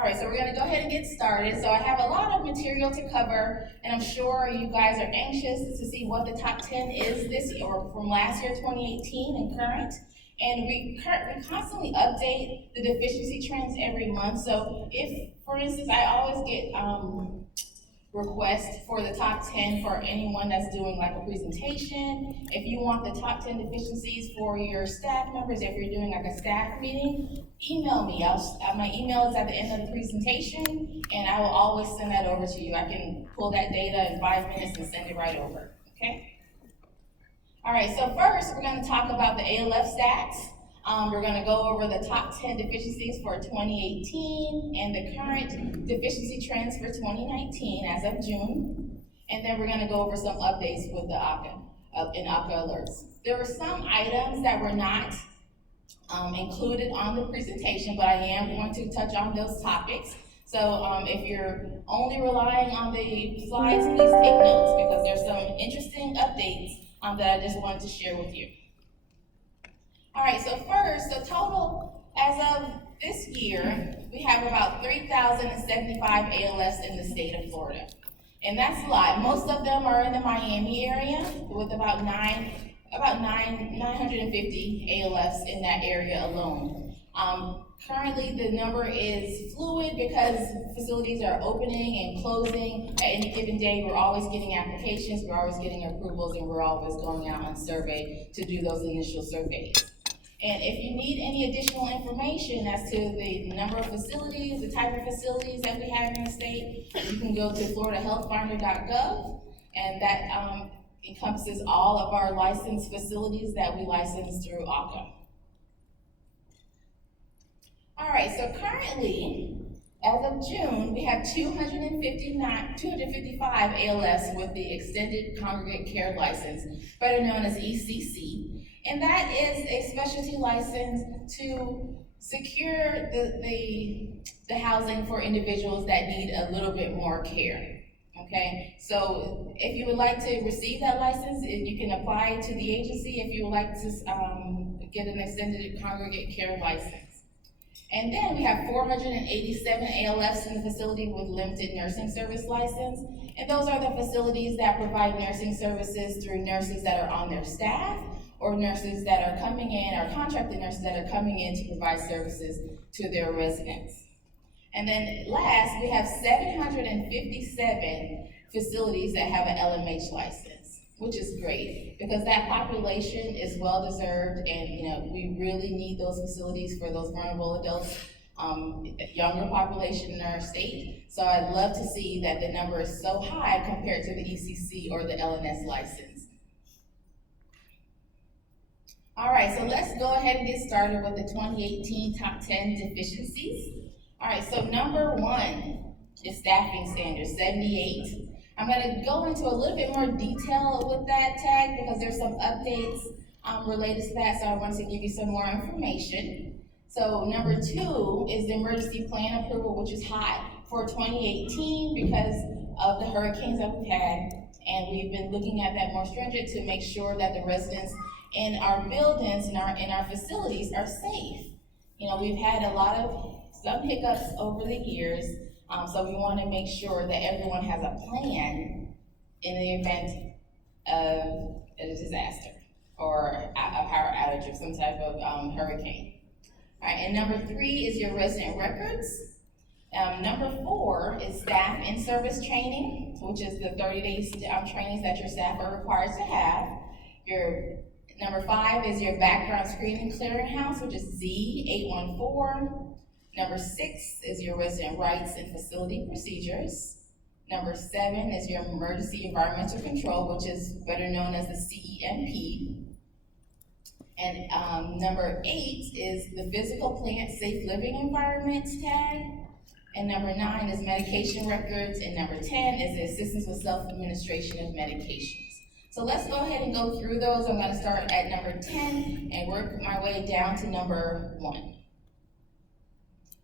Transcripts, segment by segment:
All right, so we're gonna go ahead and get started. So I have a lot of material to cover, and I'm sure you guys are anxious to see what the top 10 is this year, or from last year, 2018, and current. And we constantly update the deficiency trends every month. So if, for instance, I always get request for the top 10 for anyone that's doing like a presentation. If you want the top 10 deficiencies for your staff members, if you're doing like a staff meeting, email me. My email is at the end of the presentation, and I will always send that over to you. I can pull that data in 5 minutes and send it right over, okay? All right, so first we're gonna talk about the ALF stats. We're going to go over the top 10 deficiencies for 2018 and the current deficiency trends for 2019 as of June. And then we're going to go over some updates with the ACA and ACA alerts. There were some items that were not included on the presentation, but I am going to touch on those topics. So if you're only relying on the slides, please take notes because there's some interesting updates that I just wanted to share with you. All right, so first, the total as of this year, we have about 3,075 ALFs in the state of Florida. And that's a lot. Most of them are in the Miami area with about 950 ALFs in that area alone. Currently, the number is fluid because facilities are opening and closing at any given day. We're always getting applications, we're always getting approvals, and we're always going out on survey to do those initial surveys. And if you need any additional information as to the number of facilities, the type of facilities that we have in the state, you can go to floridahealthfinder.gov, and that encompasses all of our licensed facilities that we license through ACA. All right, so currently, as of June, we have 255 ALFs with the Extended Congregate Care License, better known as ECC. And that is a specialty license to secure the housing for individuals that need a little bit more care, okay? So if you would like to receive that license, you can apply to the agency if you would like to get an extended congregate care license. And then we have 487 ALFs in the facility with limited nursing service license. And those are the facilities that provide nursing services through nurses that are on their staff, or nurses that are coming in, or contracted nurses that are coming in to provide services to their residents. And then last, we have 757 facilities that have an LMH license, which is great because that population is well deserved, and we really need those facilities for those vulnerable adults, younger population in our state. So I'd love to see that the number is so high compared to the ECC or the LNS license. All right, so let's go ahead and get started with the 2018 top 10 deficiencies. All right, so number one is staffing standards, 78. I'm gonna go into a little bit more detail with that tag because there's some updates related to that, so I wanted to give you some more information. So number two is the emergency plan approval, which is hot for 2018 because of the hurricanes that we've had, and we've been looking at that more stringent to make sure that the residents in our buildings and in our facilities are safe. We've had some hiccups over the years, so we want to make sure that everyone has a plan in the event of a disaster or a power outage or some type of hurricane. All right, and number three is your resident records. Number four is staff in-service training, which is the 30 days trainings that your staff are required to have. Number five is your background screening clearinghouse, which is Z814. Number six is your resident rights and facility procedures. Number seven is your emergency environmental control, which is better known as the CEMP. And number 8 is the physical plant safe living environment tag. And number 9 is medication records. And number 10 is the assistance with self-administration of medications. So let's go ahead and go through those. I'm going to start at number 10 and work my way down to number 1.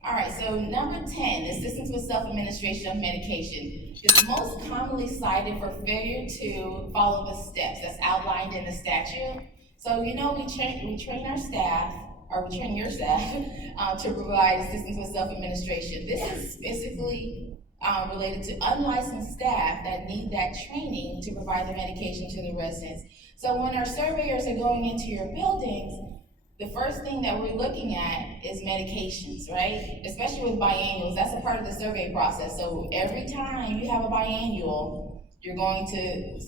All right, so number 10, assistance with self-administration of medication, is most commonly cited for failure to follow the steps that's outlined in the statute. So we train our staff or we train your staff to provide assistance with self-administration. This is specifically related to unlicensed staff that need that training to provide the medication to the residents. So when our surveyors are going into your buildings, the first thing that we're looking at is medications, right? Especially with biannuals, that's a part of the survey process. So every time you have a biannual,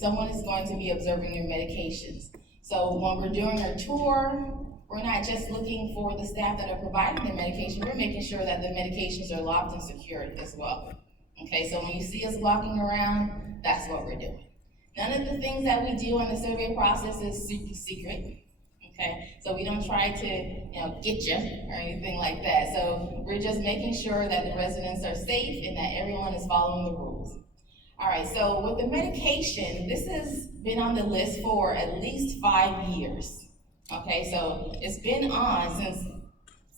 someone is going to be observing your medications. So when we're doing our tour, we're not just looking for the staff that are providing the medication, we're making sure that the medications are locked and secured as well. Okay, so when you see us walking around, that's what we're doing. None of the things that we do on the survey process is secret. Okay, so we don't try to, get you or anything like that. So we're just making sure that the residents are safe and that everyone is following the rules. All right, so with the medication, this has been on the list for at least 5 years. Okay, so it's been on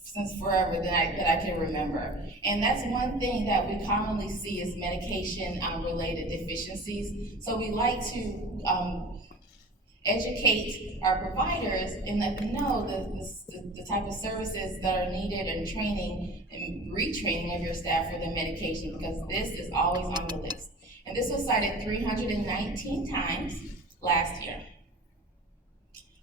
since forever that I can remember. And that's one thing that we commonly see is medication related deficiencies. So we like to educate our providers and let them know the type of services that are needed and training and retraining of your staff for the medication, because this is always on the list. And this was cited 319 times last year.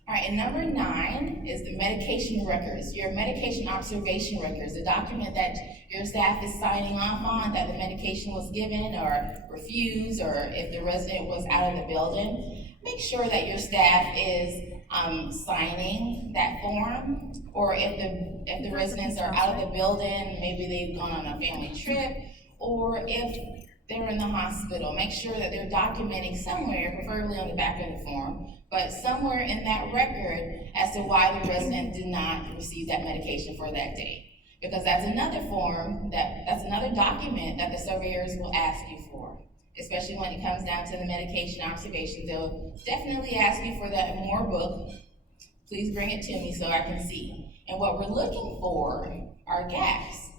All right, and number 9 is the medication records, your medication observation records, the document that your staff is signing off on that the medication was given or refused, or if the resident was out of the building. Make sure that your staff is signing that form, or if the residents are out of the building, maybe they've gone on a family trip, or if they're in the hospital, make sure that they're documenting somewhere, preferably on the back of the form, but somewhere in that record as to why the resident did not receive that medication for that day. Because that's another form, that's another document that the surveyors will ask you for. Especially when it comes down to the medication observation, they'll definitely ask you for that more book. Please bring it to me so I can see. And what we're looking for are gaps,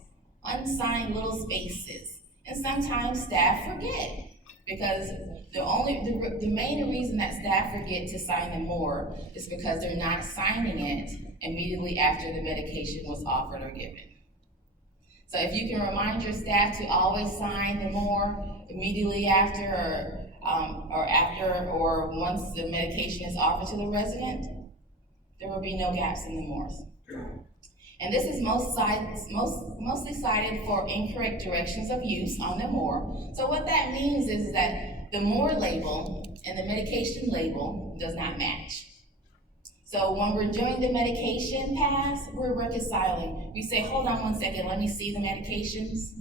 unsigned little spaces. And sometimes staff forget, because the main reason that staff forget to sign them more is because they're not signing it immediately after the medication was offered or given. So if you can remind your staff to always sign the more immediately after, or once the medication is offered to the resident, there will be no gaps in the mores. And this is mostly cited for incorrect directions of use on the more. So what that means is that the more label and the medication label does not match. So when we're doing the medication pass, we're reconciling. We say, hold on one second, let me see the medications.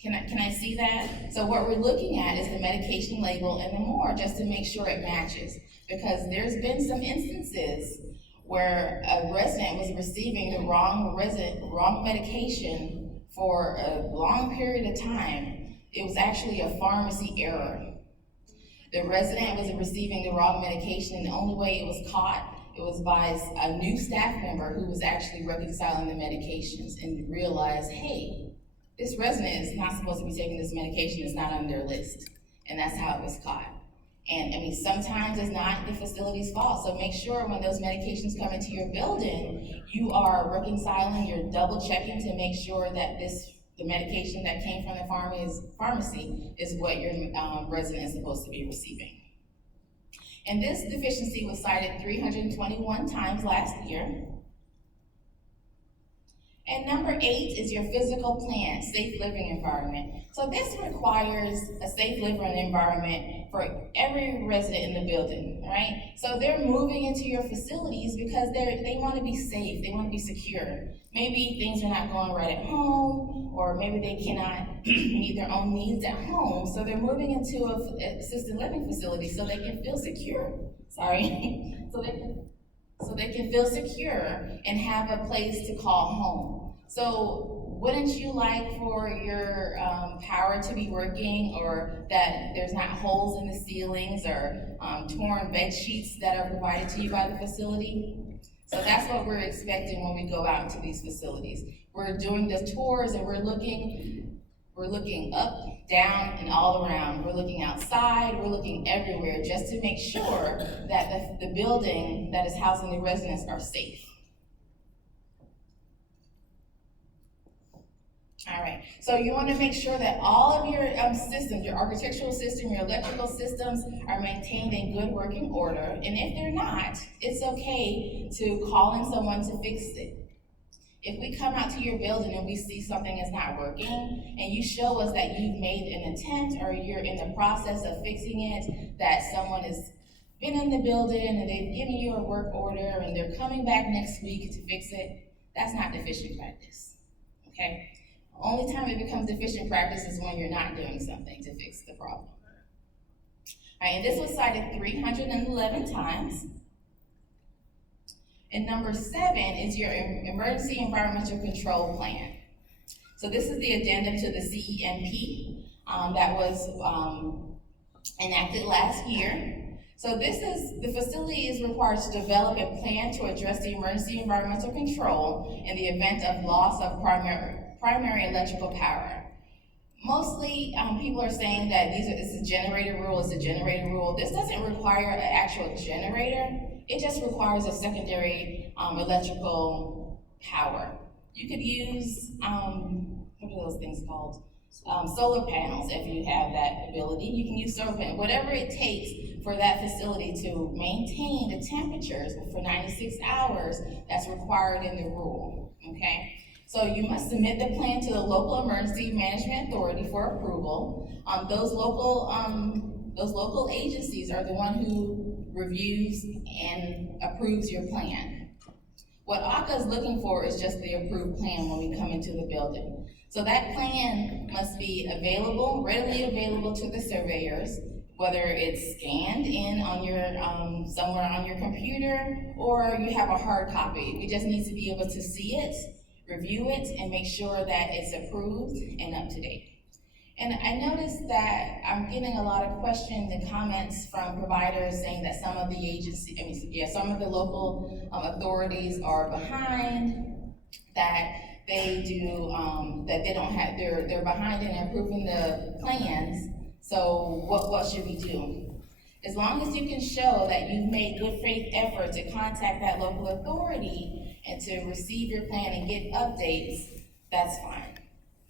Can I see that? So what we're looking at is the medication label and the more, just to make sure it matches. Because there's been some instances where a resident was receiving the wrong medication for a long period of time. It was actually a pharmacy error. The resident was receiving the wrong medication, and the only way it was caught, it was by a new staff member who was actually reconciling the medications and realized, hey, this resident is not supposed to be taking this medication, it's not on their list. And that's how it was caught. And I mean, sometimes it's not the facility's fault. So make sure when those medications come into your building, you are reconciling, you're double checking to make sure that the medication that came from the pharmacy is what your resident is supposed to be receiving. And this deficiency was cited 321 times last year. And number 8 is your physical plan, safe living environment. So this requires a safe living environment for every resident in the building, right? So they're moving into your facilities because they want to be safe, they want to be secure. Maybe things are not going right at home, or maybe they cannot meet their own needs at home, so they're moving into an assisted living facility so they can feel secure. So they can feel secure and have a place to call home. So wouldn't you like for your power to be working, or that there's not holes in the ceilings or torn bed sheets that are provided to you by the facility? So that's what we're expecting when we go out into these facilities. We're doing the tours and we're looking up, down, and all around. We're looking outside, we're looking everywhere just to make sure that the building that is housing the residents are safe. All right, so you want to make sure that all of your systems, your architectural system, your electrical systems are maintained in good working order. And if they're not, it's okay to call in someone to fix it. If we come out to your building and we see something is not working, and you show us that you've made an attempt or you're in the process of fixing it, that someone has been in the building and they've given you a work order and they're coming back next week to fix it, that's not deficient practice, okay? The only time it becomes deficient practice is when you're not doing something to fix the problem. All right, and this was cited 311 times. And number 7 is your Emergency Environmental Control Plan. So this is the addendum to the CEMP that was enacted last year. So the facility is required to develop a plan to address the emergency environmental control in the event of loss of primary electrical power. Mostly, people are saying that it's a generator rule, it's a generator rule. This doesn't require an actual generator. It just requires a secondary electrical power. You could use, what are those things called? Solar panels, if you have that ability. You can use solar panels, whatever it takes for that facility to maintain the temperatures for 96 hours that's required in the rule, okay? So you must submit the plan to the local emergency management authority for approval. Those local agencies are the one who reviews and approves your plan. What ACA is looking for is just the approved plan when we come into the building. So that plan must be available, readily available to the surveyors, whether it's scanned in on your somewhere on your computer or you have a hard copy. We just need to be able to see it, review it, and make sure that it's approved and up to date. And I noticed that I'm getting a lot of questions and comments from providers saying that some of the some of the local authorities are behind, that they don't have, they're behind in approving the plans. So what should we do? As long as you can show that you've made good faith effort to contact that local authority and to receive your plan and get updates, that's fine.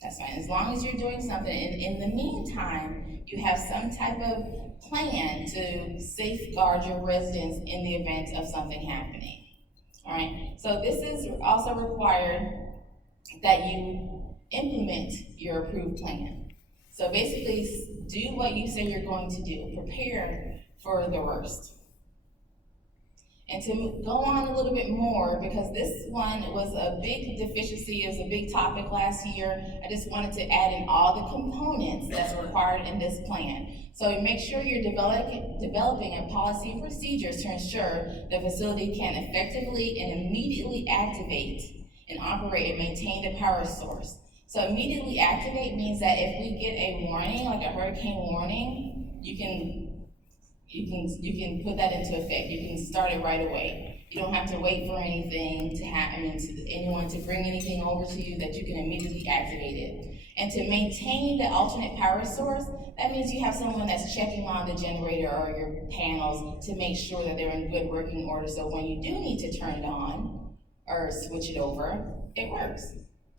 That's fine. As long as you're doing something. In the meantime, you have some type of plan to safeguard your residents in the event of something happening. All right. So this is also required that you implement your approved plan. So basically, do what you say you're going to do. Prepare for the worst. And to go on a little bit more, because this one was a big deficiency, it was a big topic last year, I just wanted to add in all the components that's required in this plan. So make sure you're developing a policy and procedures to ensure the facility can effectively and immediately activate and operate and maintain the power source. So immediately activate means that if we get a warning, like a hurricane warning, you can put that into effect. You can start it right away. You don't have to wait for anything to happen, anyone to bring anything over to you, that you can immediately activate it. And to maintain the alternate power source, that means you have someone that's checking on the generator or your panels to make sure that they're in good working order. So when you do need to turn it on or switch it over, it works.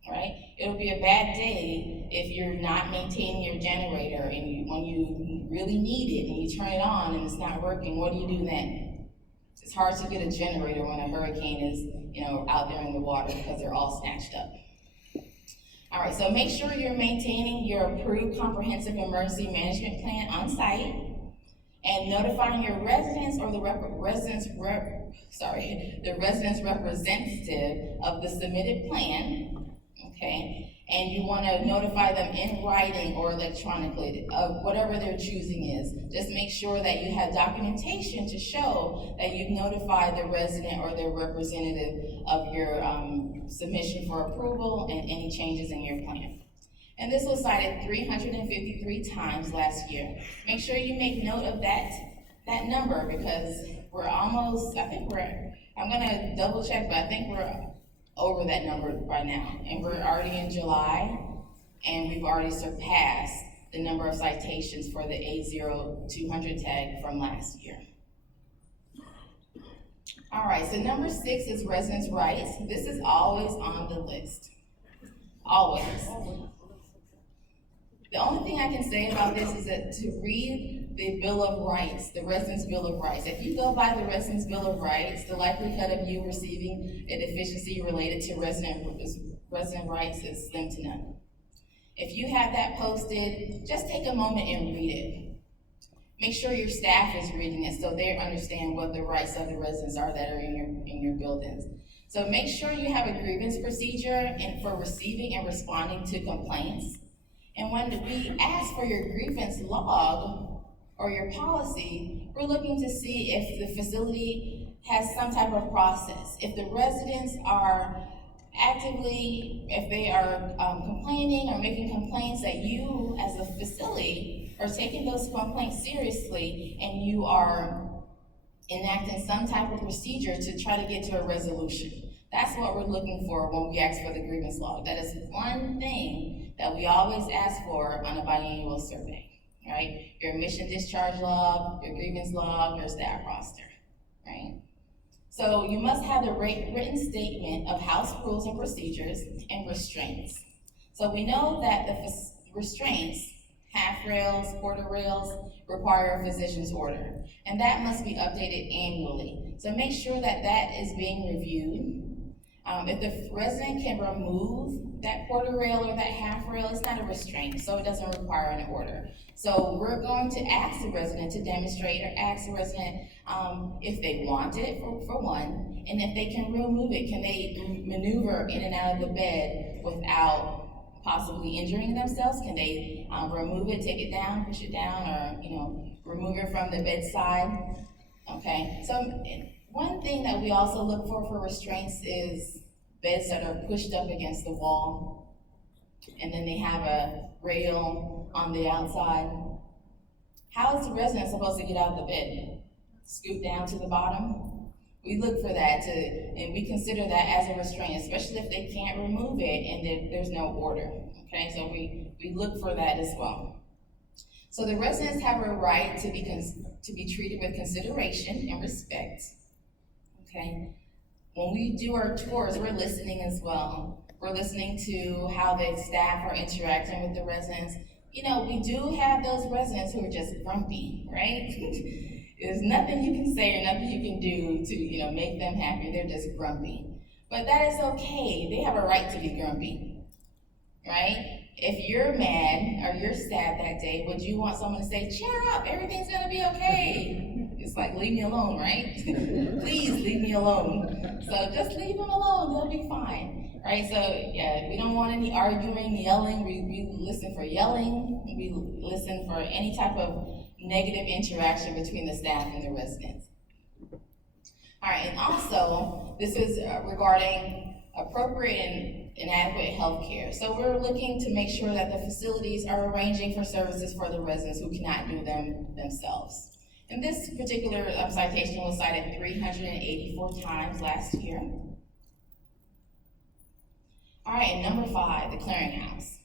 Right? It'll be a bad day if you're not maintaining your generator and when you really need it and you turn it on and it's not working. What do you do then? It's hard to get a generator when a hurricane is, out there in the water because they're all snatched up. All right, so make sure you're maintaining your approved comprehensive emergency management plan on site and notifying your residents or the resident's representative of the submitted plan. Okay, and you want to notify them in writing or electronically of whatever their choosing is. Just make sure that you have documentation to show that you've notified the resident or their representative of your submission for approval and any changes in your plan. And this was cited 353 times last year. Make sure you make note of that number because we're almost, I'm gonna double check, but I think we're over that number right now. And we're already in July, and we've already surpassed the number of citations for the 80200 tag from last year. All right, so number 6 is residents' rights. This is always on the list, always. The only thing I can say about this is that to read the Bill of Rights, the Residents' Bill of Rights, if you go by the Residents' Bill of Rights, the likelihood of you receiving a deficiency related to resident rights is slim to none. If you have that posted, just take a moment and read it. Make sure your staff is reading it so they understand what the rights of the residents are that are in your buildings. So make sure you have a grievance procedure and for receiving and responding to complaints. And when we ask for your grievance log or your policy, we're looking to see if the facility has some type of process. If the residents are actively, if they are complaining or making complaints, that you as a facility are taking those complaints seriously and you are enacting some type of procedure to try to get to a resolution. That's what we're looking for when we ask for the grievance log. That is one thing that we always ask for on a biannual survey, right? Your admission discharge log, your grievance log, your staff roster, right? So you must have the written statement of house rules and procedures and restraints. So we know that the restraints, half rails, quarter rails, require a physician's order, and that must be updated annually. So make sure that that is being reviewed. If the resident can remove that quarter rail or that half rail, it's not a restraint, so it doesn't require an order. So we're going to ask the resident to demonstrate or ask the resident if they want it, for one, and if they can remove it, can they maneuver in and out of the bed without possibly injuring themselves? Can they remove it, take it down, push it down, or remove it from the bedside? Okay, so one thing that we also look for restraints is beds that are pushed up against the wall, and then they have a rail on the outside. How is the resident supposed to get out of the bed? Scoot down to the bottom? We look for that and we consider that as a restraint, especially if they can't remove it and there's no order. Okay, so we look for that as well. So the residents have a right to be treated with consideration and respect. Okay, when we do our tours, we're listening as well. We're listening to how the staff are interacting with the residents. We do have those residents who are just grumpy, right? There's nothing you can say or nothing you can do to, make them happy. They're just grumpy. But that is okay. They have a right to be grumpy, right? If you're mad or you're sad that day, would you want someone to say, cheer up, everything's gonna be okay? It's like, leave me alone, right? Please leave me alone. So just leave them alone, they'll be fine, right? So yeah, we don't want any arguing, yelling. We listen for yelling. We listen for any type of negative interaction between the staff and the residents. All right, and also, this is regarding appropriate and adequate health care. So we're looking to make sure that the facilities are arranging for services for the residents who cannot do them themselves. And this particular citation was cited 384 times last year. All right, and number 5, the clearinghouse.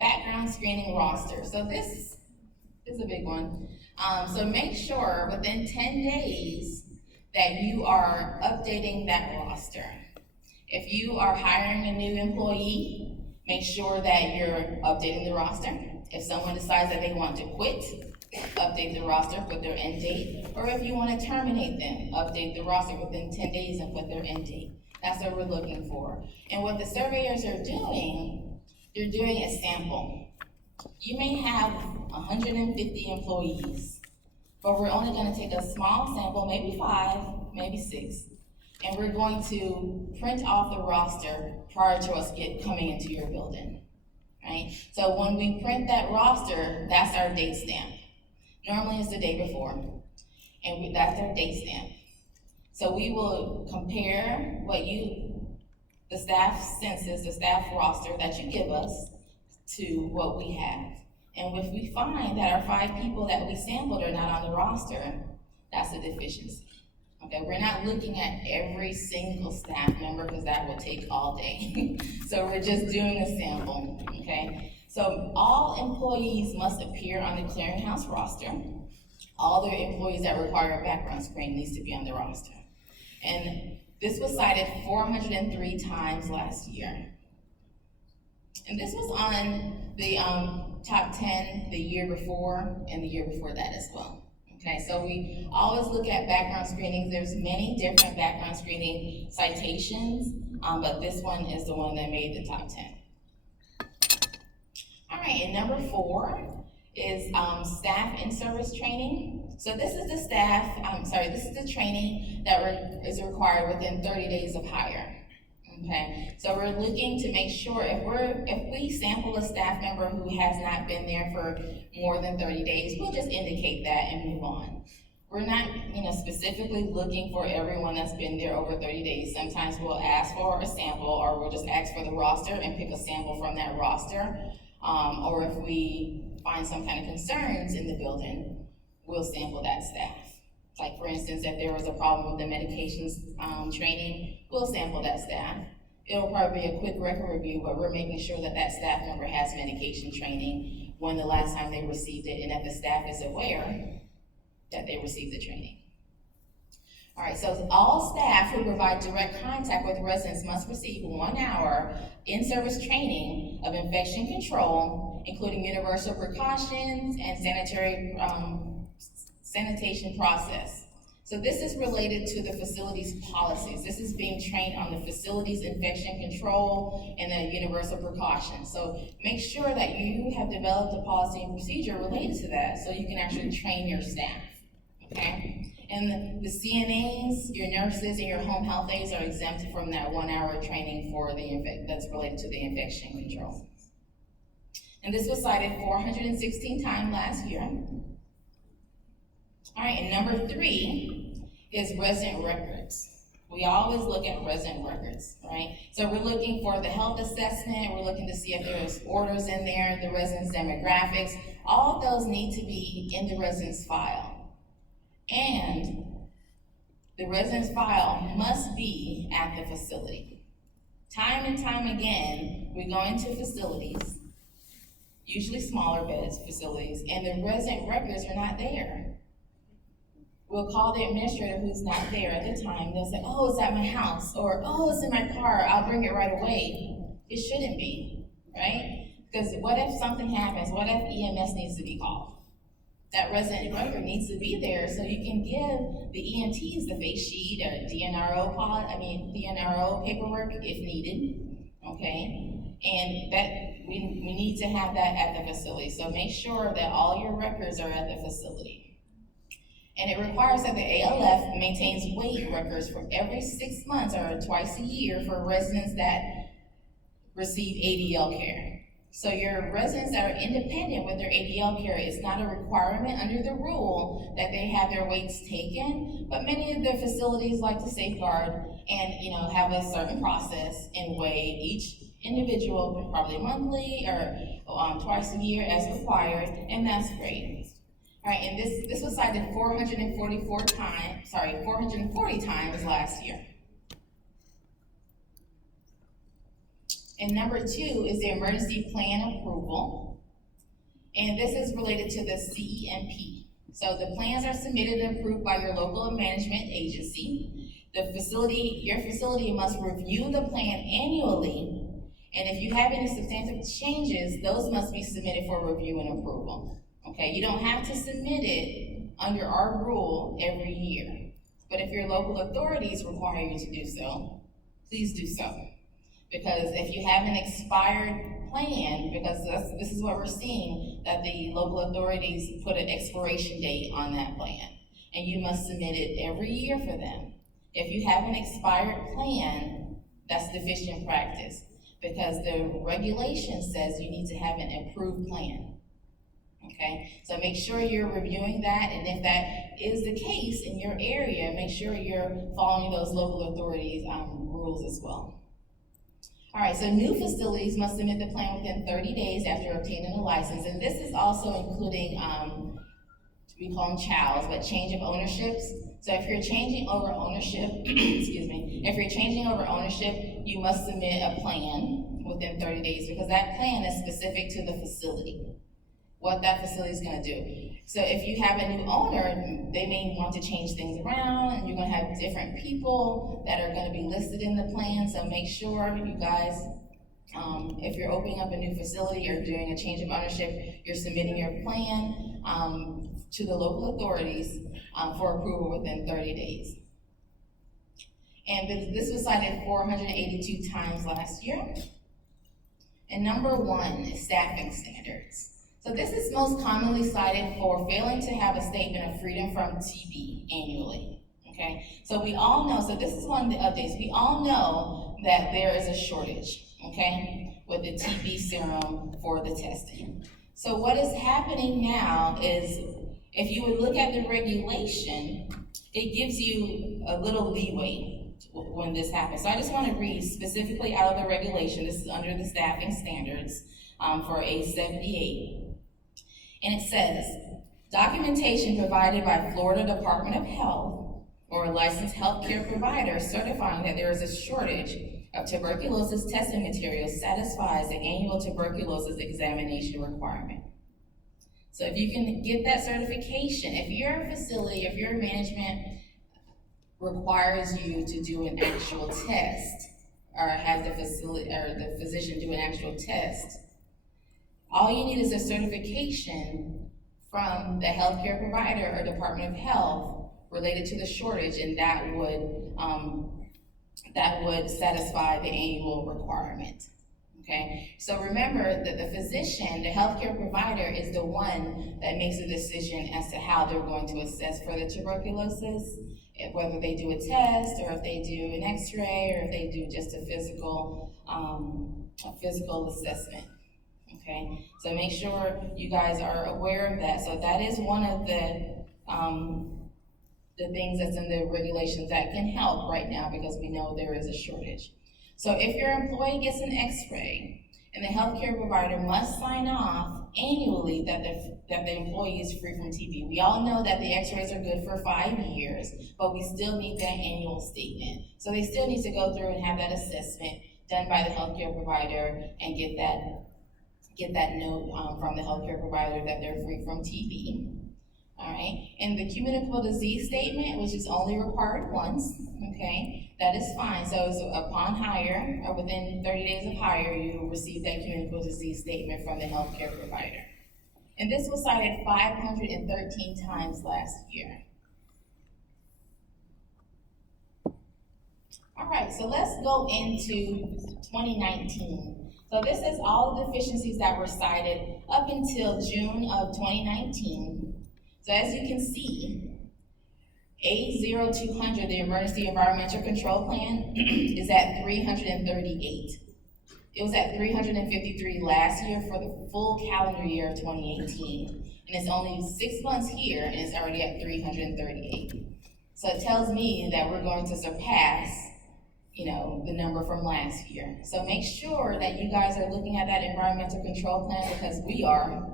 Background screening roster. So this is a big one. So make sure within 10 days that you are updating that roster. If you are hiring a new employee, make sure that you're updating the roster. If someone decides that they want to quit, update the roster, put their end date. Or if you want to terminate them, update the roster within 10 days and put their end date. That's what we're looking for. And what the surveyors are doing, they're doing a sample. You may have 150 employees, but we're only going to take a small sample, maybe 5, maybe 6, and we're going to print off the roster prior to us coming into your building, right? So when we print that roster, that's our date stamp. Normally it's the day before, and that's our date stamp. So we will compare the staff census, the staff roster that you give us to what we have. And if we find that our 5 people that we sampled are not on the roster, that's a deficiency. Okay, we're not looking at every single staff member because that will take all day. So we're just doing a sample, okay? So all employees must appear on the clearinghouse roster. All the employees that require a background screen needs to be on the roster. And this was cited 403 times last year. And this was on the top 10 the year before and the year before that as well. Okay, so we always look at background screenings. There's many different background screening citations, but this one is the one that made the top 10. All right, and number 4 is staff in-service training. So this is the this is the training that is required within 30 days of hire. Okay, so we're looking to make sure if we sample a staff member who has not been there for more than 30 days, we'll just indicate that and move on. We're not, specifically looking for everyone that's been there over 30 days. Sometimes we'll ask for a sample, or we'll just ask for the roster and pick a sample from that roster. Or if we find some kind of concerns in the building, we'll sample that staff. Like for instance, if there was a problem with the medications training, we'll sample that staff. It'll probably be a quick record review, but we're making sure that that staff member has medication training, when the last time they received it, and that the staff is aware that they received the training. All right, so all staff who provide direct contact with residents must receive 1 hour in-service training of infection control, including universal precautions and sanitation process. So this is related to the facility's policies. This is being trained on the facility's infection control and the universal precautions. So make sure that you have developed a policy and procedure related to that, so you can actually train your staff, okay? And the CNAs, your nurses, and your home health aides are exempt from that 1 hour training for that's related to the infection control. And this was cited 416 times last year. All right, and number 3 is resident records. We always look at resident records, right? So we're looking for the health assessment, we're looking to see if there's orders in there, the residents' demographics. All of those need to be in the residence file. And the residence file must be at the facility. Time and time again, we go into facilities, usually smaller beds facilities, and the resident records are not there. We'll call the administrator who's not there at the time. They'll say, oh, it's at my house, or oh, it's in my car, I'll bring it right away. It shouldn't be, right? Because what if something happens? What if EMS needs to be called? That resident record needs to be there so you can give the EMTs the face sheet or DNRO paperwork if needed, okay? And that we need to have that at the facility. So make sure that all your records are at the facility. And it requires that the ALF maintains weight records for every 6 months or twice a year for residents that receive ADL care. So your residents that are independent with their ADL care, it's not a requirement under the rule that they have their weights taken, but many of the facilities like to safeguard and have a certain process and weigh each individual probably monthly or twice a year as required, and that's great. All right, and this was cited 440 times last year. And number 2 is the emergency plan approval. And this is related to the CEMP. So the plans are submitted and approved by your local management agency. Your facility must review the plan annually. And if you have any substantive changes, those must be submitted for review and approval. Okay, you don't have to submit it under our rule every year. But if your local authorities require you to do so, please do so. Because if you have an expired plan, because this is what we're seeing, that the local authorities put an expiration date on that plan, and you must submit it every year for them. If you have an expired plan, that's deficient practice, because the regulation says you need to have an approved plan. Okay, so make sure you're reviewing that, and if that is the case in your area, make sure you're following those local authorities' rules as well. All right, so new facilities must submit the plan within 30 days after obtaining a license, and this is also including, we call them CHOWs, but change of ownerships. So if you're changing over ownership, if you're changing over ownership, you must submit a plan within 30 days because that plan is specific to the facility, what that facility is going to do. So if you have a new owner, they may want to change things around, and you're going to have different people that are going to be listed in the plan. So make sure you guys If you're opening up a new facility or doing a change of ownership, you're submitting your plan to the local authorities for approval within 30 days. And this was cited 482 times last year. And number 1 is staffing standards. So this is most commonly cited for failing to have a statement of freedom from TB annually. Okay, so we all know, so this is one of the updates, we all know that there is a shortage, okay, with the TB serum for the testing. So what is happening now is, if you would look at the regulation, it gives you a little leeway when this happens. So I just want to read specifically out of the regulation. This is under the staffing standards for A78. And it says, documentation provided by Florida Department of Health or a licensed healthcare provider certifying that there is a shortage of tuberculosis testing materials satisfies the annual tuberculosis examination requirement. So if you can get that certification, if your facility, if your management requires you to do an actual test, or have the facility or the physician do an actual test, all you need is a certification from the healthcare provider or Department of Health related to the shortage, and that would satisfy the annual requirement. Okay, so remember that the physician, the healthcare provider, is the one that makes the decision as to how they're going to assess for the tuberculosis, whether they do a test, or if they do an x-ray, or if they do just a physical assessment. Okay, so make sure you guys are aware of that. So that is one of the things that's in the regulations that can help right now, because we know there is a shortage. So if your employee gets an x-ray, and the healthcare provider must sign off annually that the employee is free from TB. We all know that the x-rays are good for 5 years, but we still need that annual statement. So they still need to go through and have that assessment done by the healthcare provider and get that note from the healthcare provider that they're free from TB. All right, and the communicable disease statement, which is only required once, okay, that is fine. So upon hire, or within 30 days of hire, you will receive that communicable disease statement from the healthcare provider. And this was cited 513 times last year. All right, so let's go into 2019. So this is all the deficiencies that were cited up until June of 2019. So as you can see, A0200, the Emergency Environmental Control Plan, is at 338. It was at 353 last year for the full calendar year of 2018. And it's only 6 months here, and it's already at 338. So it tells me that we're going to surpass, the number from last year. So make sure that you guys are looking at that environmental control plan, because we are.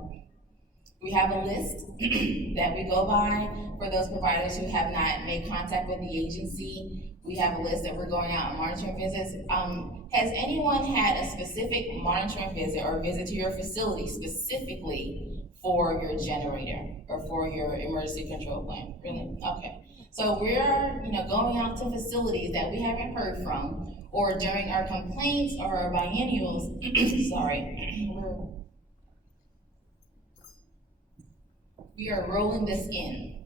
We have a list that we go by for those providers who have not made contact with the agency. We have a list that we're going out on monitoring visits. Has anyone had a specific monitoring visit or visit to your facility specifically for your generator or for your emergency control plan? Really? Okay. So we're going out to facilities that we haven't heard from, or during our complaints or our biennials, we are rolling this in.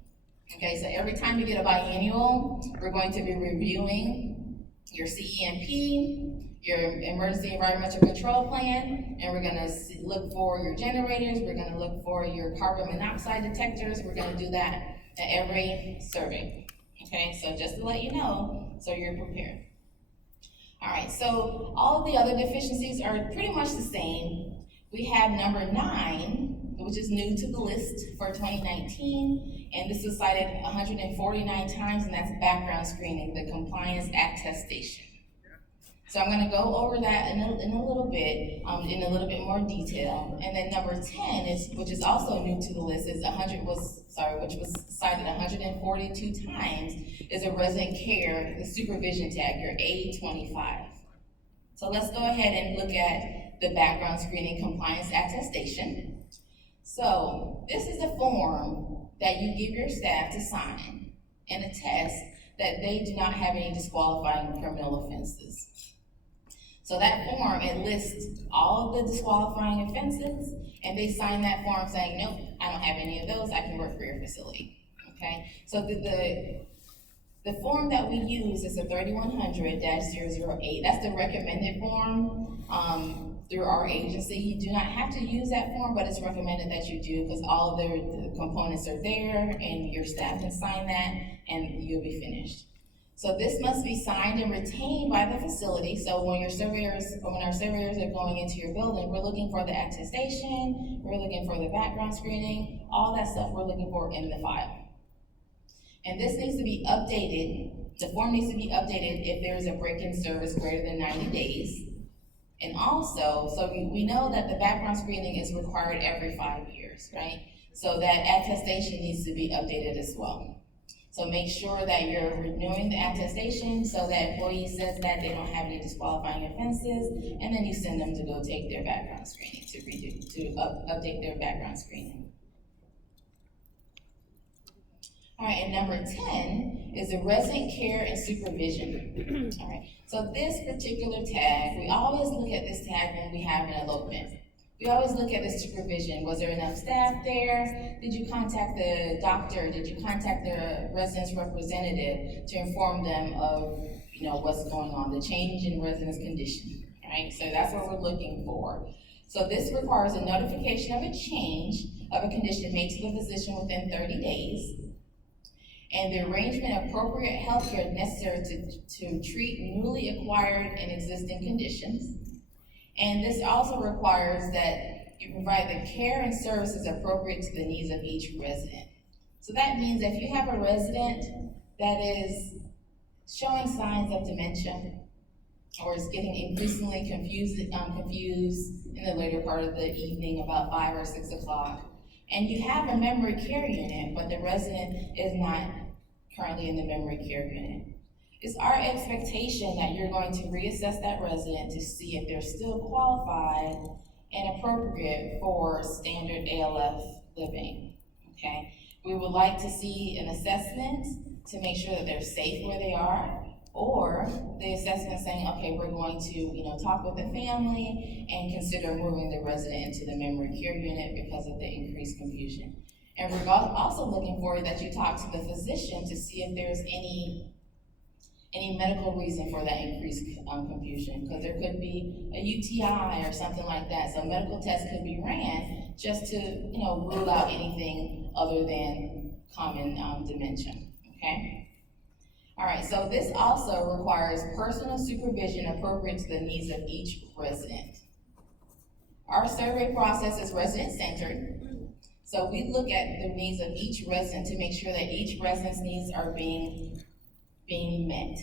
Okay, so every time you get a biennial, we're going to be reviewing your CEMP, your Emergency Environmental Control Plan, and we're going to look for your generators, we're going to look for your carbon monoxide detectors, we're going to do that at every survey. Okay, so just to let you know, so you're prepared. All right, so all of the other deficiencies are pretty much the same. We have number 9, which is new to the list for 2019, and this was cited 149 times, and that's background screening, the compliance attestation. So I'm going to go over that in a little bit, in a little bit more detail. And then number 10 which is also new to the list, which was cited 142 times, is a resident care, the supervision tag, your A25. So let's go ahead and look at the background screening compliance attestation. So this is a form that you give your staff to sign and attest that they do not have any disqualifying criminal offenses. So that form, it lists all of the disqualifying offenses, and they sign that form saying, nope, I don't have any of those, I can work for your facility, okay? So the form that we use is a 3100-008. That's the recommended form through our agency. You do not have to use that form, but it's recommended that you do because all of the components are there and your staff can sign that and you'll be finished. So this must be signed and retained by the facility. So when our surveyors are going into your building, we're looking for the attestation, we're looking for the background screening, all that stuff we're looking for in the file. And this needs to be updated, the form needs to be updated if there's a break-in service greater than 90 days. And also, so we know that the background screening is required every 5 years, right? So that attestation needs to be updated as well. So make sure that you're renewing the attestation so that employee says that they don't have any disqualifying offenses, and then you send them to go take their background screening update their background screening. All right, and number 10 is the resident care and supervision. All right, so this particular tag, we always look at this tag when we have an elopement. We always look at the supervision. Was there enough staff there? Did you contact the doctor? Did you contact the resident's representative to inform them of, what's going on, the change in resident's condition, right? So that's what we're looking for. So this requires a notification of a change of a condition made to the physician within 30 days, and the arrangement of appropriate health care necessary to treat newly acquired and existing conditions. And this also requires that you provide the care and services appropriate to the needs of each resident. So that means if you have a resident that is showing signs of dementia or is getting increasingly confused in the later part of the evening, about 5 or 6 o'clock, and you have a memory care unit, but the resident is not currently in the memory care unit, it's our expectation that you're going to reassess that resident to see if they're still qualified and appropriate for standard ALF living, okay? We would like to see an assessment to make sure that they're safe where they are, or the assessment saying, okay, we're going to talk with the family and consider moving the resident into the memory care unit because of the increased confusion. And we're also looking for that you talk to the physician to see if there's any medical reason for that increased confusion, because there could be a UTI or something like that. So medical tests could be ran just to rule out anything other than common dementia, okay? All right, so this also requires personal supervision appropriate to the needs of each resident. Our survey process is resident-centered, so we look at the needs of each resident to make sure that each resident's needs are being met.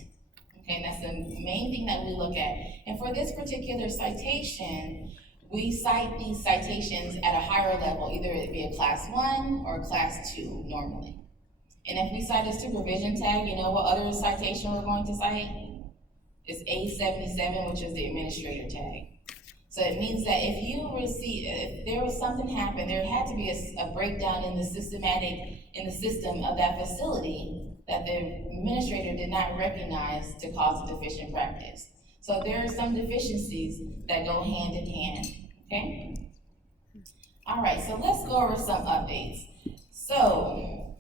Okay, and that's the main thing that we look at. And for this particular citation, we cite these citations at a higher level, either it be a class 1 or a class 2 normally. And if we cite a supervision tag, you know what other citation we're going to cite? It's A77, which is the administrator tag. So it means that if there was something happen, there had to be a breakdown in the system of that facility that the administrator did not recognize to cause a deficient practice. So there are some deficiencies that go hand in hand, okay? All right, so let's go over some updates. So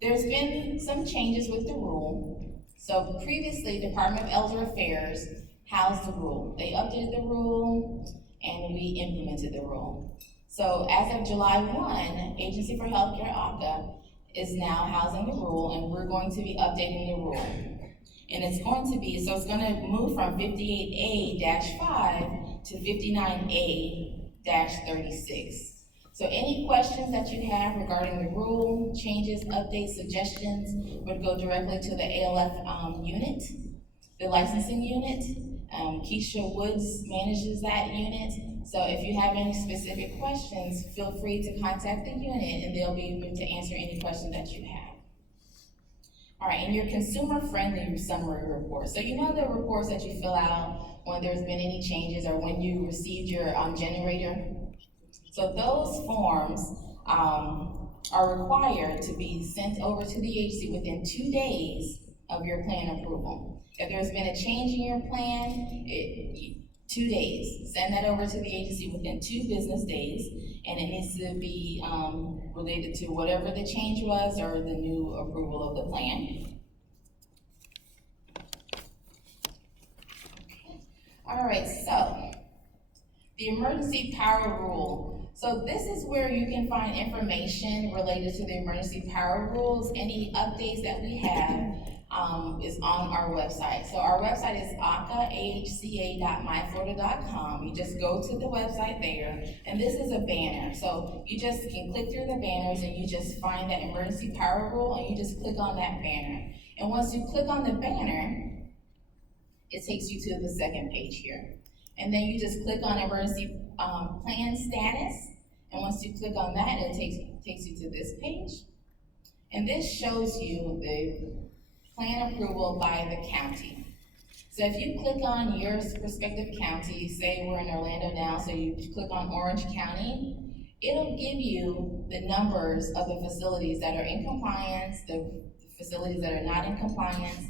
there's been some changes with the rule. So previously, Department of Elder Affairs housed the rule. They updated the rule and we implemented the rule. So as of July 1, Agency for Healthcare, AHCA, is now housing the rule, and we're going to be updating the rule. And it's going to move from 58A-5 to 59A-36. So any questions that you have regarding the rule, changes, updates, suggestions, would go directly to the ALF unit, the licensing unit. Keisha Woods manages that unit. So if you have any specific questions, feel free to contact the unit and they'll be able to answer any questions that you have. All right, and your consumer-friendly summary report. So you know the reports that you fill out when there's been any changes or when you received your generator? So those forms are required to be sent over to the agency within 2 days of your plan approval. If there's been a change in your plan, 2 days. Send that over to the agency within 2 business days, and it needs to be related to whatever the change was or the new approval of the plan. All right, so the emergency power rule. So this is where you can find information related to the emergency power rules. Any updates that we have is on our website. So our website is ahca.myflorida.com. You just go to the website there, and this is a banner. So you just can click through the banners and you just find that emergency power rule and you just click on that banner. And once you click on the banner, it takes you to the second page here. And then you just click on emergency plan status. And once you click on that, it takes you to this page. And this shows you the plan approval by the county. So if you click on your respective county, say we're in Orlando now, so you click on Orange County, it'll give you the numbers of the facilities that are in compliance, the facilities that are not in compliance,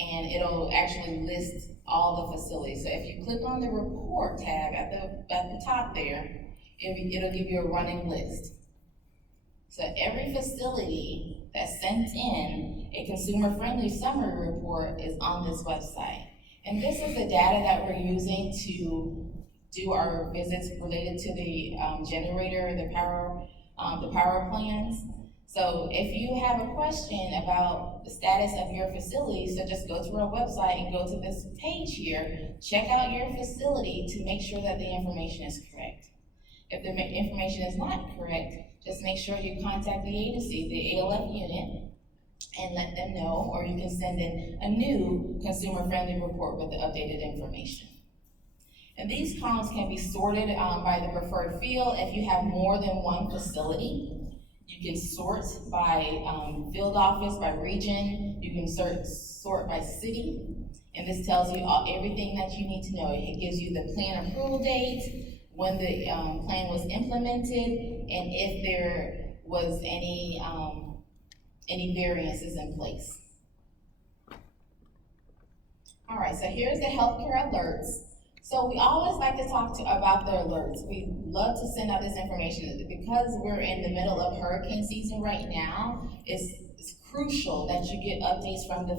and it'll actually list all the facilities. So if you click on the report tab at the top there, it'll give you a running list. So every facility that sent in a consumer-friendly summary report is on this website. And this is the data that we're using to do our visits related to the generator, the power plans. So if you have a question about the status of your facility, so just go to our website and go to this page here, check out your facility to make sure that the information is correct. If the information is not correct, just make sure you contact the agency, the ALF unit, and let them know, or you can send in a new consumer-friendly report with the updated information. And these columns can be sorted by the preferred field. If you have more than one facility, you can sort by field office, by region. You can sort by city. And this tells you everything that you need to know. It gives you the plan approval date, when the plan was implemented, and if there was any variances in place. All right, so here's the healthcare alerts. So we always like to talk about the alerts. We love to send out this information because we're in the middle of hurricane season right now. It's crucial that you get updates from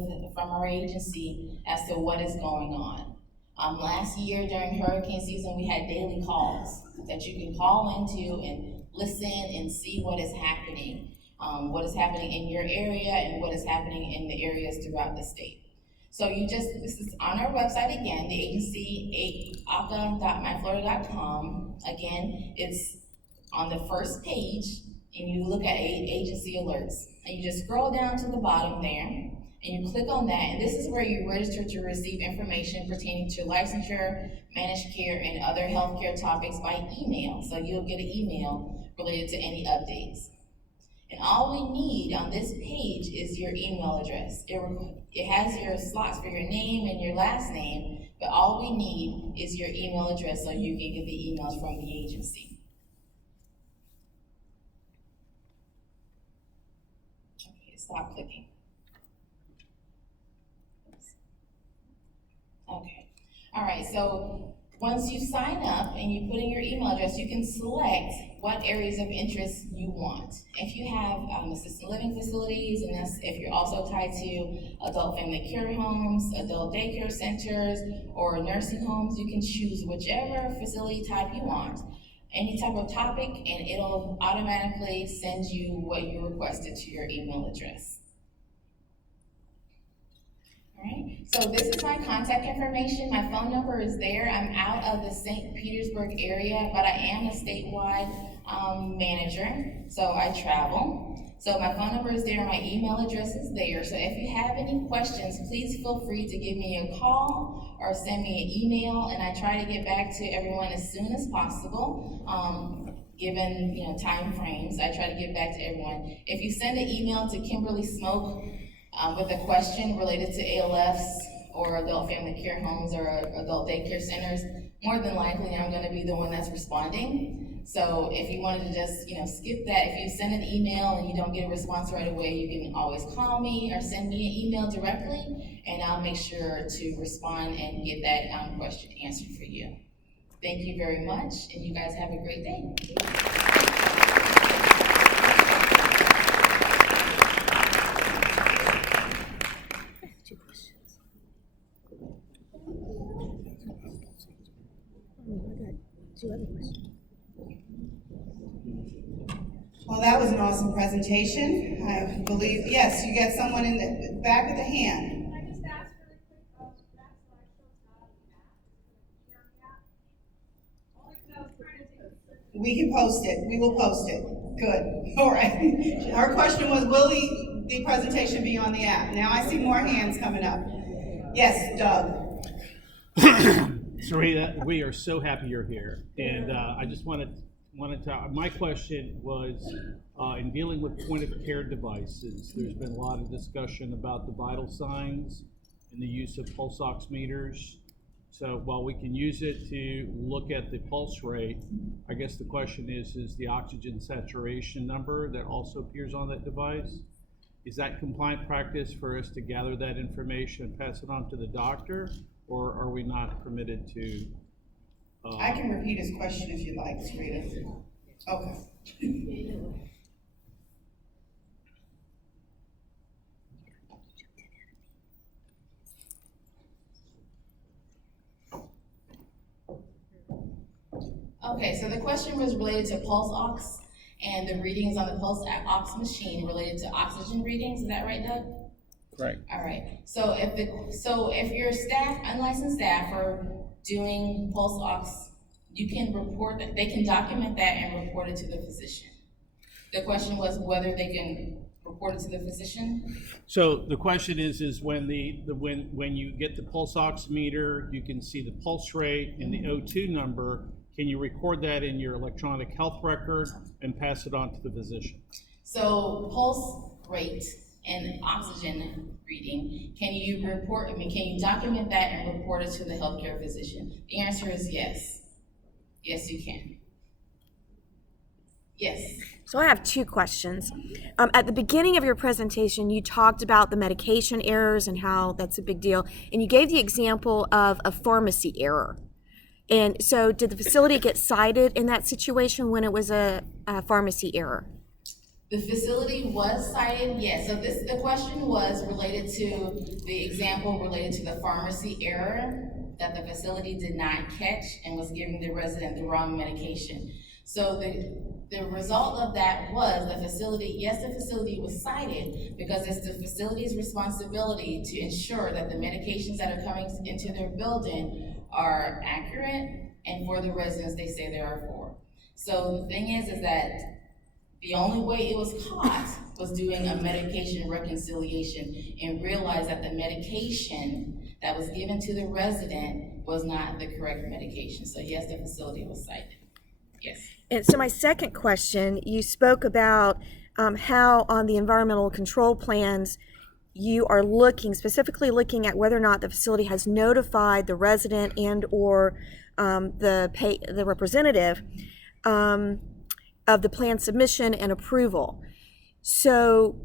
our agency as to what is going on. Last year during hurricane season, we had daily calls that you can call into and listen and see what is happening in your area and what is happening in the areas throughout the state. So this is on our website again, the agency, ahca.myflorida.com. Again, it's on the first page, and you look at agency alerts. And you just scroll down to the bottom there, and you click on that, and this is where you register to receive information pertaining to licensure, managed care, and other healthcare topics by email. So you'll get an email related to any updates. And all we need on this page is your email address. It has your slots for your name and your last name, but all we need is your email address so you can get the emails from the agency. Okay, stop clicking. Okay, all right, so once you sign up and you put in your email address, you can select what areas of interest you want. If you have assisted living facilities, and if you're also tied to adult family care homes, adult daycare centers, or nursing homes, you can choose whichever facility type you want, any type of topic, and it'll automatically send you what you requested to your email address. Right. So this is my contact information. My phone number is there. I'm out of the St. Petersburg area, but I am a statewide manager, so I travel. So my phone number is there, my email address is there. So if you have any questions, please feel free to give me a call or send me an email, and I try to get back to everyone as soon as possible. Given time frames, I try to get back to everyone. If you send an email to Kimberly Smoke with a question related to ALFs or adult family care homes or adult daycare centers, more than likely I'm gonna be the one that's responding. So if you wanted to just, skip that, if you send an email and you don't get a response right away, you can always call me or send me an email directly, and I'll make sure to respond and get that question answered for you. Thank you very much, and you guys have a great day. Well, that was an awesome presentation. I believe, yes, you got someone in the back of the hand. Can I just ask really quick, that slideshow We can post it. We will post it. Good. All right. Our question was, will the presentation be on the app? Now I see more hands coming up. Yes, Doug. Serita, we are so happy you're here, and I just wanted to. My question was, in dealing with point-of-care devices, there's been a lot of discussion about the vital signs and the use of pulse oximeters. So while we can use it to look at the pulse rate, I guess the question is the oxygen saturation number that also appears on that device, is that compliant practice for us to gather that information and pass it on to the doctor, or are we not permitted to? I can repeat his question if you'd like, Serita. Okay. Okay, so the question was related to pulse ox and the readings on the pulse ox machine related to oxygen readings. Is that right, Doug? Right. All right. So if your staff, unlicensed staff, are doing pulse ox, you can report that. They can document that and report it to the physician. The question was whether they can report it to the physician. So the question is when when you get the pulse oximeter, you can see the pulse rate and the O2 number. Can you record that in your electronic health record and pass it on to the physician? So pulse rate and oxygen reading, can you document that and report it to the healthcare physician? The answer is yes. Yes, you can. Yes. So I have two questions. At the beginning of your presentation, you talked about the medication errors and how that's a big deal, and you gave the example of a pharmacy error. And so did the facility get cited in that situation when it was a pharmacy error? The facility was cited, yes. So the question was related to the example related to the pharmacy error that the facility did not catch and was giving the resident the wrong medication. So the result of that was the facility was cited because it's the facility's responsibility to ensure that the medications that are coming into their building are accurate and for the residents they say they are for. So the thing is that the only way it was caught was doing a medication reconciliation and realized that the medication that was given to the resident was not the correct medication. So yes, the facility was cited. Yes. And so my second question, you spoke about how on the environmental control plans, you are specifically looking at whether or not the facility has notified the resident and or the representative of the plan submission and approval. So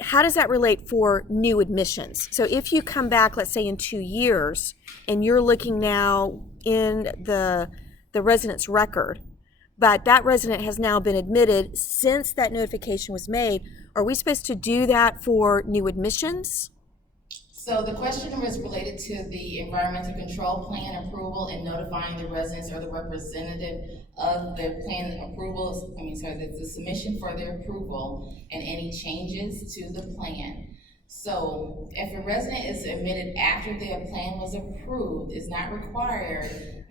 how does that relate for new admissions? So if you come back, let's say in 2 years, and you're looking now in the resident's record, but that resident has now been admitted since that notification was made, are we supposed to do that for new admissions? So the question was related to the environmental control plan approval and notifying the residents or the representative of the plan approval, the submission for their approval and any changes to the plan. So if a resident is admitted after their plan was approved, it's not required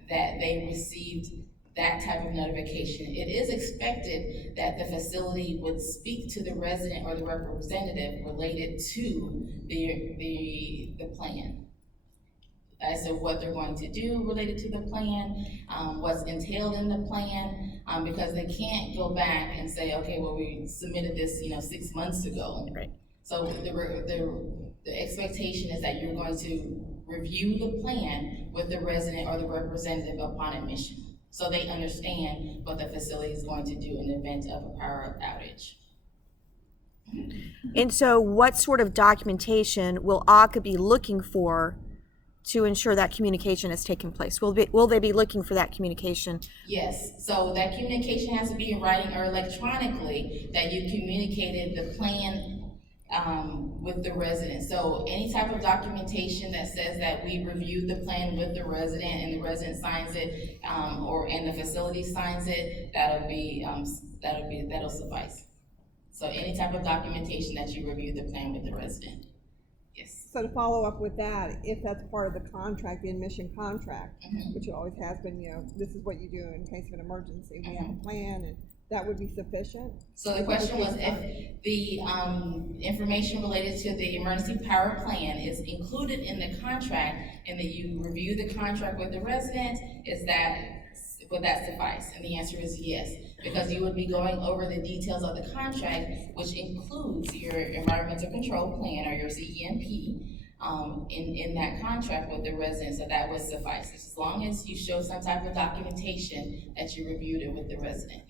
that they received that type of notification. It is expected that the facility would speak to the resident or the representative related to the plan. As to what they're going to do related to the plan, what's entailed in the plan, because they can't go back and say, okay, well, we submitted this, 6 months ago. Right. So the expectation is that you're going to review the plan with the resident or the representative upon admission. So they understand what the facility is going to do in the event of a power outage. And so what sort of documentation will ACA be looking for to ensure that communication has taken place? Will they be looking for that communication? Yes, so that communication has to be in writing or electronically, that you communicated the plan with the resident. So any type of documentation that says that we reviewed the plan with the resident and the resident signs it, and the facility signs it, that'll suffice. So any type of documentation that you reviewed the plan with the resident. Yes. So to follow up with that, if that's part of the contract, the admission contract, which always has been, this is what you do in case of an emergency, we have a plan, and that would be sufficient? So the question was if the information related to the emergency power plan is included in the contract and that you review the contract with the resident, would that suffice? And the answer is yes, because you would be going over the details of the contract, which includes your environmental control plan or your CEMP in that contract with the resident, so that would suffice. As long as you show some type of documentation that you reviewed it with the resident.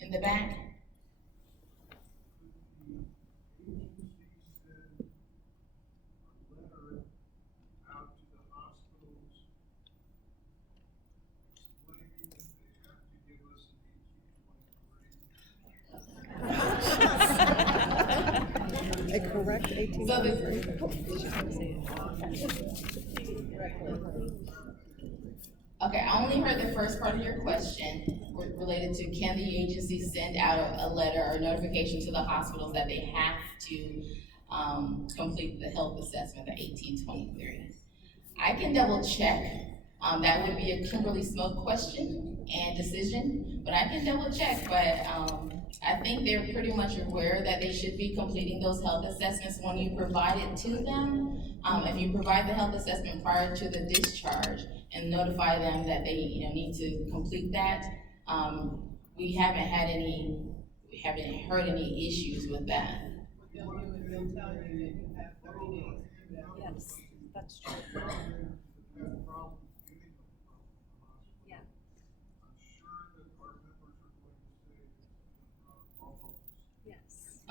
In the back? A correct 18. So okay, I only heard the first part of your question related to can the agency send out a letter or notification to the hospitals that they have to complete the health assessment, the 1823. I can double check. That would be a Kimberly Smoke question and decision, but I can double check. But I think they're pretty much aware that they should be completing those health assessments when you provide it to them. If you provide the health assessment prior to the discharge and notify them that they need to complete that, we haven't heard any issues with that. Yes, that's true.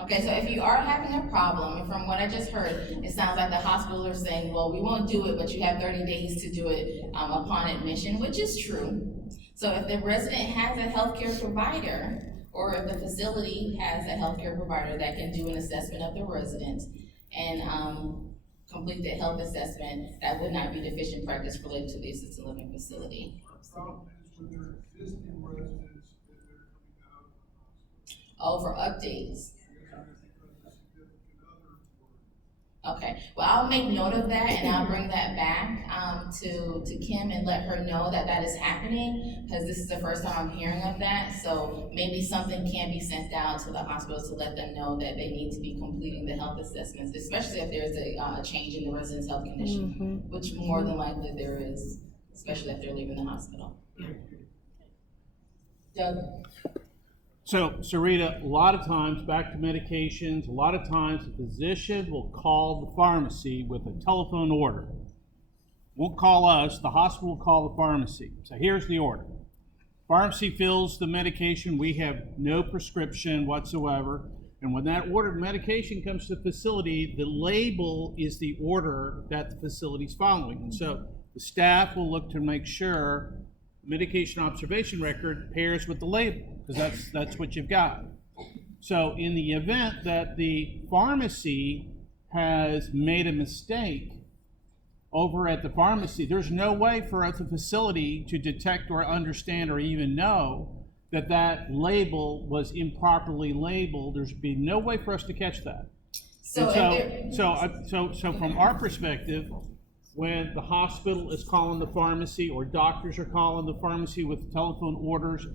Okay, so if you are having a problem, and from what I just heard, it sounds like the hospitals are saying, well, we won't do it, but you have 30 days to do it upon admission, which is true. So if the resident has a healthcare provider, or if the facility has a healthcare provider that can do an assessment of the resident and complete the health assessment, that would not be deficient practice related to the assisted living facility. Oh, for updates. Okay, well, I'll make note of that and I'll bring that back to Kim and let her know that that is happening, because this is the first time I'm hearing of that. So maybe something can be sent out to the hospital to let them know that they need to be completing the health assessments, especially if there's a change in the resident's health condition, which more than likely there is, especially if they're leaving the hospital. Doug? So, Serita, a lot of times, back to medications, a lot of times the physician will call the pharmacy with a telephone order. Won't call us, the hospital will call the pharmacy. So here's the order. Pharmacy fills the medication, we have no prescription whatsoever, and when that ordered medication comes to the facility, the label is the order that the facility's following. And so the staff will look to make sure medication observation record pairs with the label, because that's what you've got. So in the event that the pharmacy has made a mistake over at the pharmacy, there's no way for us, the facility, to detect or understand or even know that that label was improperly labeled. There's be no way for us to catch that. So from our perspective, when the hospital is calling the pharmacy or doctors are calling the pharmacy with telephone orders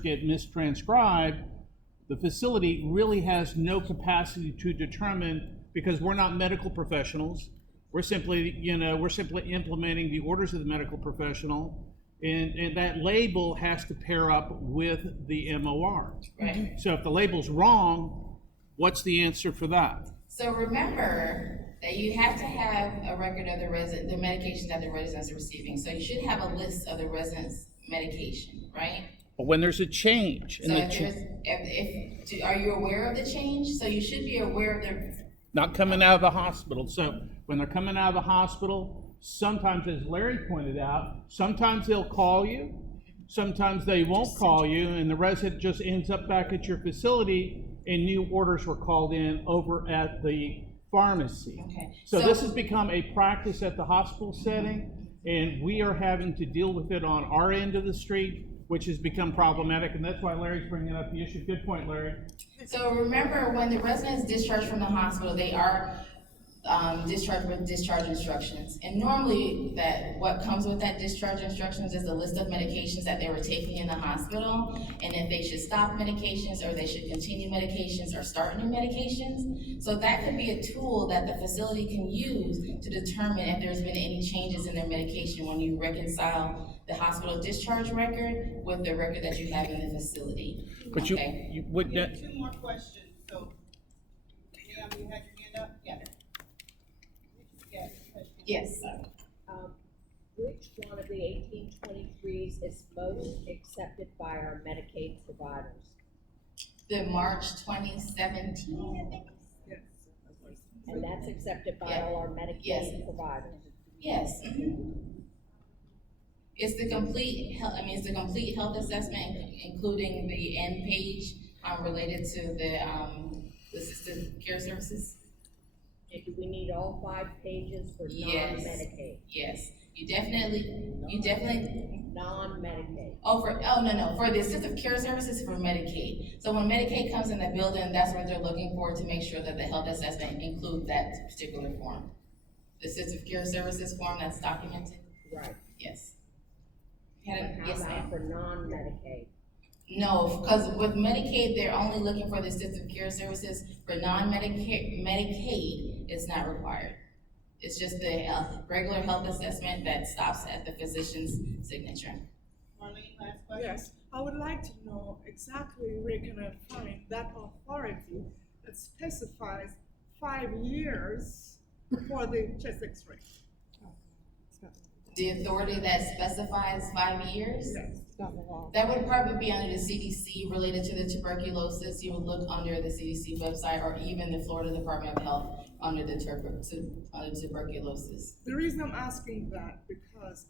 get mistranscribed, the facility really has no capacity to determine, because we're not medical professionals. We're simply implementing the orders of the medical professional, and that label has to pair up with the MOR. Right. So if the label's wrong, what's the answer for that? So remember that you have to have a record of the medications that the residents are receiving. So you should have a list of the residents' medication, right? But when there's a change, So are you aware of the change? So you should be aware of the, not coming out of the hospital. So when they're coming out of the hospital, sometimes, as Larry pointed out, sometimes they'll call you, sometimes they won't call you, and the resident just ends up back at your facility and new orders were called in over at the pharmacy. Okay. So this has become a practice at the hospital setting, and we are having to deal with it on our end of the street, which has become problematic, and that's why Larry's bringing up the issue. Good point, Larry. So remember, when the resident is discharged from the hospital, they are discharged with discharge instructions. And normally, what comes with that discharge instructions is a list of medications that they were taking in the hospital, and if they should stop medications, or they should continue medications, or start new medications. So that could be a tool that the facility can use to determine if there's been any changes in their medication when you reconcile the hospital discharge record with the record that you have in the facility. But Okay. you would We not. have two more questions, so, Pam, you had your hand up? Yeah. Yes. Which one of the 1823s is most accepted by our Medicaid providers? The March 2017, I think. And that's accepted by Yeah. all our Medicaid Yes. providers? Yes. It's the complete health, it's the complete health assessment, including the end page, related to the assisted care services. And do we need all 5 pages for Yes. non-Medicaid? Yes, you definitely, Non-Medicaid. for the assistive care services for Medicaid. So when Medicaid comes in the building, that's what they're looking for, to make sure that the health assessment includes that particular form. The assistive care services form that's documented, Right. yes. But how Yes, about ma'am. for non-Medicaid? No, because with Medicaid, they're only looking for the assistive care services. For Medicaid, it's not required. It's just the regular health assessment that stops at the physician's signature. Marlene, last question? Yes, I would like to know exactly where can I find that authority that specifies 5 years for the chest X-ray? The authority that specifies 5 years? Yes. It's not in the law. That would probably be under the CDC related to the tuberculosis. You would look under the CDC website, or even the Florida Department of Health under the tuberculosis. The reason I'm asking that, because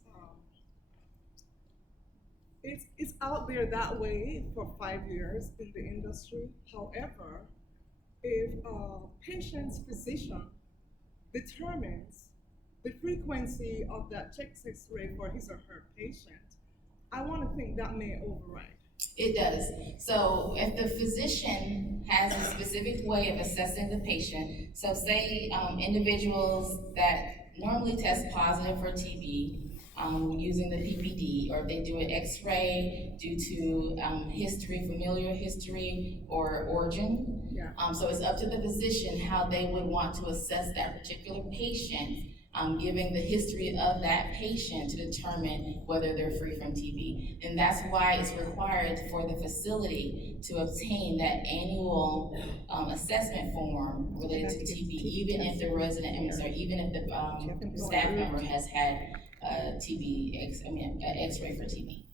it's out there that way for 5 years in the industry. However, if a patient's physician determines the frequency of that chest X-ray for his or her patient, I want to think that may override. It does. So if the physician has a specific way of assessing the patient, so say individuals that normally test positive for TB using the PPD, or if they do an X-ray due to history, familial history, or origin. Yeah. So it's up to the physician how they would want to assess that particular patient, giving the history of that patient to determine whether they're free from TB. And that's why it's required for the facility to obtain that annual assessment form related to TB, even if the resident, even if the staff member has had X-ray for TB.